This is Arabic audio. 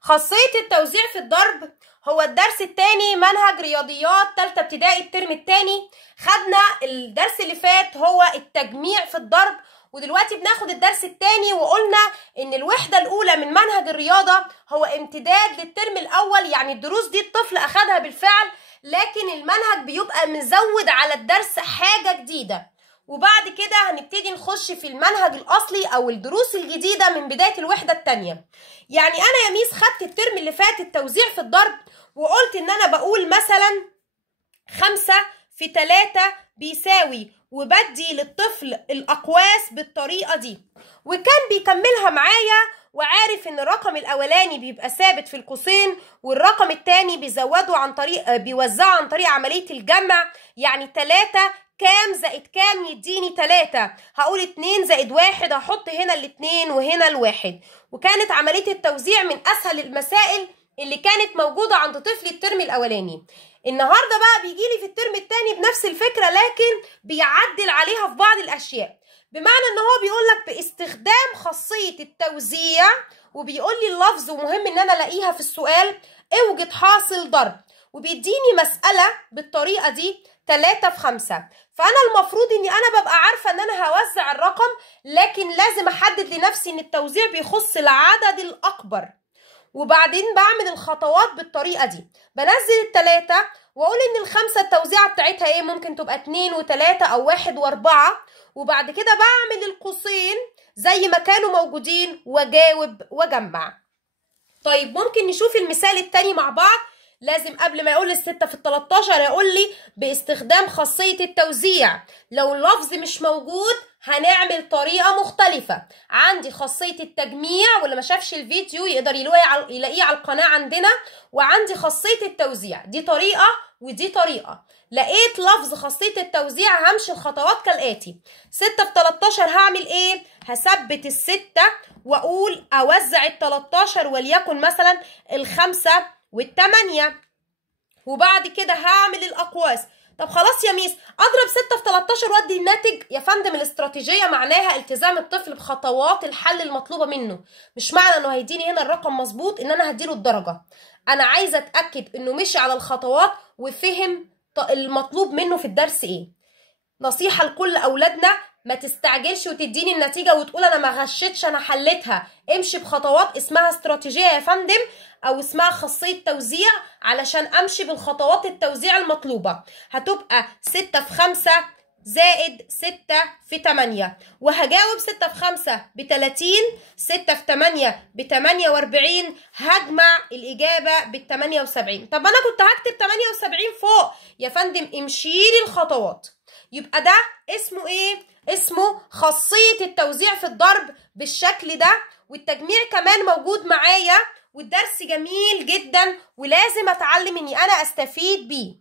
خاصية التوزيع في الضرب هو الدرس الثاني منهج رياضيات تالتة ابتدائي الترم الثاني. خدنا الدرس اللي فات هو التجميع في الضرب، ودلوقتي بناخد الدرس الثاني، وقلنا ان الوحدة الاولى من منهج الرياضة هو امتداد للترم الاول، يعني الدروس دي الطفل اخدها بالفعل، لكن المنهج بيبقى مزود على الدرس حاجة جديدة. وبعد كده هنبتدي نخش في المنهج الأصلي أو الدروس الجديدة من بداية الوحدة التانية. يعني أنا يا ميس خدت الترم اللي فات التوزيع في الضرب، وقلت إن أنا بقول مثلا 5/3 بيساوي، وبدي للطفل الأقواس بالطريقة دي، وكان بيكملها معايا وعارف إن الرقم الأولاني بيبقى ثابت في القوسين، والرقم التاني بيوزعه عن طريق عملية الجمع. يعني 3 كام زائد كام يديني 3، هقول 2 زائد 1، هحط هنا الاتنين وهنا الواحد. وكانت عملية التوزيع من أسهل المسائل اللي كانت موجودة عند طفل الترم الأولاني. النهاردة بقى بيجيلي في الترم التاني بنفس الفكرة، لكن بيعدل عليها في بعض الأشياء، بمعنى ان هو بيقولك باستخدام خاصية التوزيع، وبيقول لي اللفظ ومهم ان انا الاقيها في السؤال، اوجد حاصل ضرب، وبيديني مسألة بالطريقة دي 3/5. فانا المفروض اني انا ببقى عارفة ان انا هوزع الرقم، لكن لازم احدد لنفسي ان التوزيع بيخص العدد الاكبر، وبعدين بعمل الخطوات بالطريقة دي. بنزل 3 واقول ان 5 التوزيعة بتاعتها ايه، ممكن تبقى 2 و3 او 1 و4، وبعد كده بعمل القوسين زي ما كانوا موجودين واجاوب واجمع. طيب ممكن نشوف المثال التاني مع بعض. لازم قبل ما يقول لي 6/13 يقول لي باستخدام خاصية التوزيع. لو اللفظ مش موجود هنعمل طريقة مختلفة. عندي خاصية التجميع، واللي ما شافش الفيديو يقدر يلاقيه على القناة عندنا، وعندي خاصية التوزيع. دي طريقة ودي طريقة. لقيت لفظ خاصية التوزيع همشي الخطوات كالآتي. 6/13 هعمل ايه؟ هثبت 6 واقول اوزع 13 وليكن مثلا 5 و8، وبعد كده هعمل الاقواس. طب خلاص يا ميس اضرب 6/13 وادي الناتج. يا فندم الاستراتيجيه معناها التزام الطفل بخطوات الحل المطلوبه منه، مش معنى انه هيديني هنا الرقم مظبوط ان انا هديله الدرجه. انا عايزه اتاكد انه مشي على الخطوات وفهم المطلوب منه في الدرس ايه. نصيحه لكل اولادنا، ما تستعجلش وتديني النتيجه وتقول انا ما غشيتش انا حليتها. امشي بخطوات اسمها استراتيجيه يا فندم، او اسمها خاصيه توزيع، علشان امشي بالخطوات التوزيع المطلوبه. هتبقى 6/5 زائد 6/8، وهجاوب 6/5 ب30، 6/8 ب48، هجمع الاجابه بال78. طب انا كنت هكتب 78 فوق. يا فندم امشيلي الخطوات. يبقى ده اسمه ايه؟ اسمه خاصية التوزيع في الضرب بالشكل ده، والتجميع كمان موجود معايا، والدرس جميل جدا ولازم اتعلم اني انا استفيد بيه.